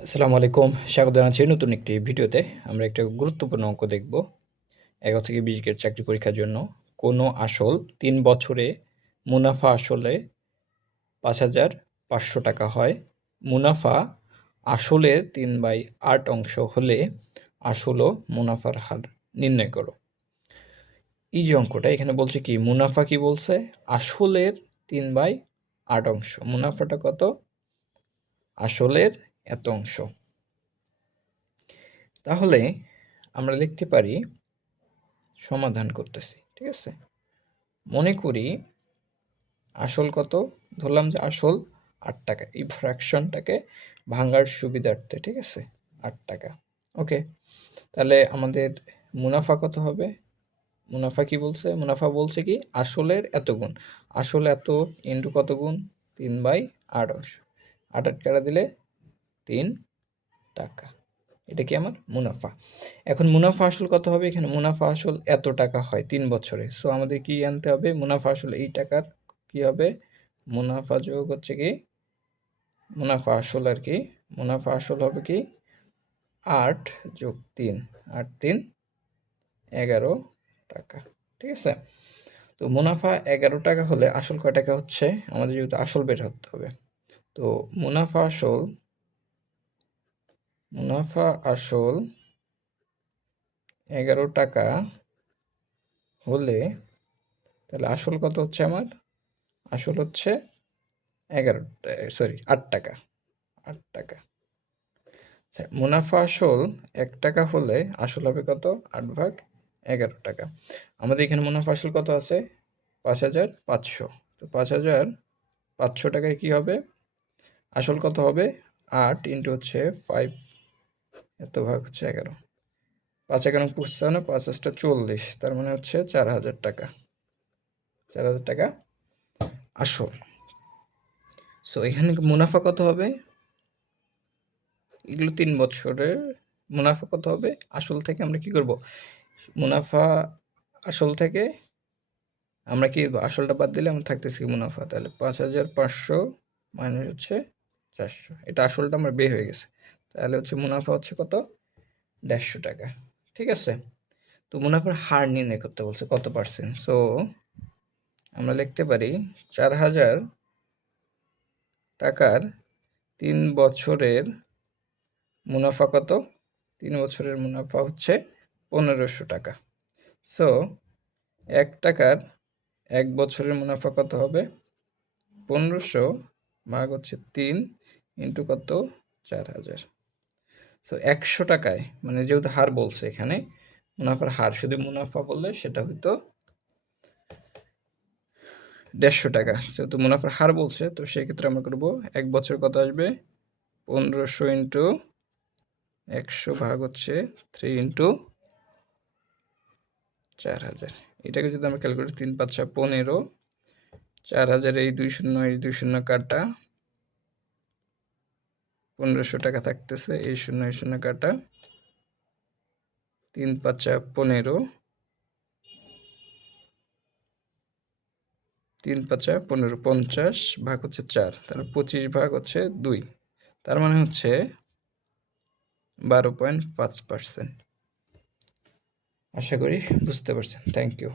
আসসালামু আলাইকুম। স্বাগত জানাচ্ছি নতুন একটি ভিডিওতে। আমরা একটা গুরুত্বপূর্ণ অঙ্ক দেখব। ১১ থেকে ২০ গ্রেড চাকরি পরীক্ষার জন্য কোনো আসল ৩ বছরে মুনাফা আসলে ৫,৫০০ টাকা হয়। মুনাফা আসলের ৩/৮ অংশ হলে আসল ও মুনাফার হার নির্ণয় করো। এই যে অঙ্কটা এখানে বলছে কি মুনাফা কি বলছে? আসলের ৩/৮ অংশ। মুনাফাটা কত? আসলের এত অংশ। তাহলে আমরা লিখতে পারি সমাধান করতেছি, ঠিক আছে? মনে করি আসল কত? ধরলাম যে আসল ৮ টাকা। এই ফ্র্যাকশনটাকে ভাঙার সুবিধার্থে, ঠিক আছে? ৮ টাকা। ওকে। তাহলে আমাদের মুনাফা কত হবে? মুনাফা কি বলছে? মুনাফা বলছে কি আসলের এত গুণ। আসল এত ইন্টু কত গুণ? ৩/৮ অংশ। ৮ কাটা দিলে ৩ টাকা। এটা কি আমার মুনাফা। এখন মুনাফা আসল কত হবে? এখানে মুনাফা আসল এত টাকা হয় ৩ বছরে। সো আমাদের কি আনতে হবে? মুনাফা আসল এই টাকার কি হবে? মুনাফা যোগ হচ্ছে কি মুনাফা আসল আর কি মুনাফা আসল হবে কি ৮ যোগ ৩, ৮ ৩ ১১ টাকা। ঠিক আছে? তো মুনাফা ১১ টাকা হলে আসল কয় টাকা হচ্ছে? আমাদের যেহেতু আসল বের করতে হবে। তো মুনাফা আসল ১১ টাকা হলে তাহলে আসল কত হচ্ছে আমার? আসল হচ্ছে ৮ টাকা। ৮ টাকা। আচ্ছা, মুনাফা আসল ১ টাকা হলে আসল হবে কত? ৮/১১ টাকা। আমাদের এখানে মুনাফা আসল কত আছে? ৫,৫০০। তো ৫,৫০০ টাকায় কি হবে? আসল কত হবে? ৮ ইন্টু হচ্ছে ৫ এত ভাগ হচ্ছে ১১। ৫ ১ ৫৫, ৫ ৮ ৪০, তার মানে হচ্ছে ৪,০০০ টাকা। ৪,০০০ টাকা আসল। সো এখানে মুনাফা কত হবে? এগুলো ৩ বছরের মুনাফা কত হবে? আসল থেকে আমরা কি করব? মুনাফা আসল থেকে আমরা কি আসলটা বাদ দিলে আমার থাকতেছে মুনাফা। তাহলে ৫,৫০০ মাইনাস হচ্ছে ৪০০। এটা আসলটা আমার বের হয়ে গেছে। তাহলে হচ্ছে মুনাফা হচ্ছে কত? ১৫০ টাকা। ঠিক আছে? তো মুনাফার হার নির্ণয় করতে বলছে কত পার্সেন্ট। সো আমরা লিখতে পারি ৪,০০০ টাকার ৩ বছরের মুনাফা কত? ৩ বছরের মুনাফা হচ্ছে ১৫০০ টাকা। সো ১ টাকার ১ বছরের মুনাফা কত হবে? ১৫০০ ভাগ হচ্ছে ৩ ইন্টু কত? ৪,০০০। সো ১০০ টাকায় মানে যেহেতু হার বলছে এখানে মুনাফার হার, শুধু মুনাফা বললে সেটা হইতো ১৫০ টাকা। যেহেতু মুনাফার হার বলছে তো সেক্ষেত্রে আমরা করব ১ বছর কত আসবে? ১৫০০ ইন্টু ১০০ ভাগ হচ্ছে 3 ইন্টু ৪,০০০। এটাকে যদি আমরা ক্যালকুলেট ৩ ৫ ১৫, ৪,০০০ এই ২ শূন্য এই ২ শূন্য কাটা, ১৫০০ টাকা থাকতেছে, এই শূন্য এই শূন্য কাটা, ৩ ৫ ১৫, ৩ ৫ ১৫, ৫০ ভাগ হচ্ছে ৪, তাহলে ২৫ ভাগ হচ্ছে ২, তার মানে হচ্ছে ১২.৫%। আশা করি বুঝতে পারছেন। Thank you.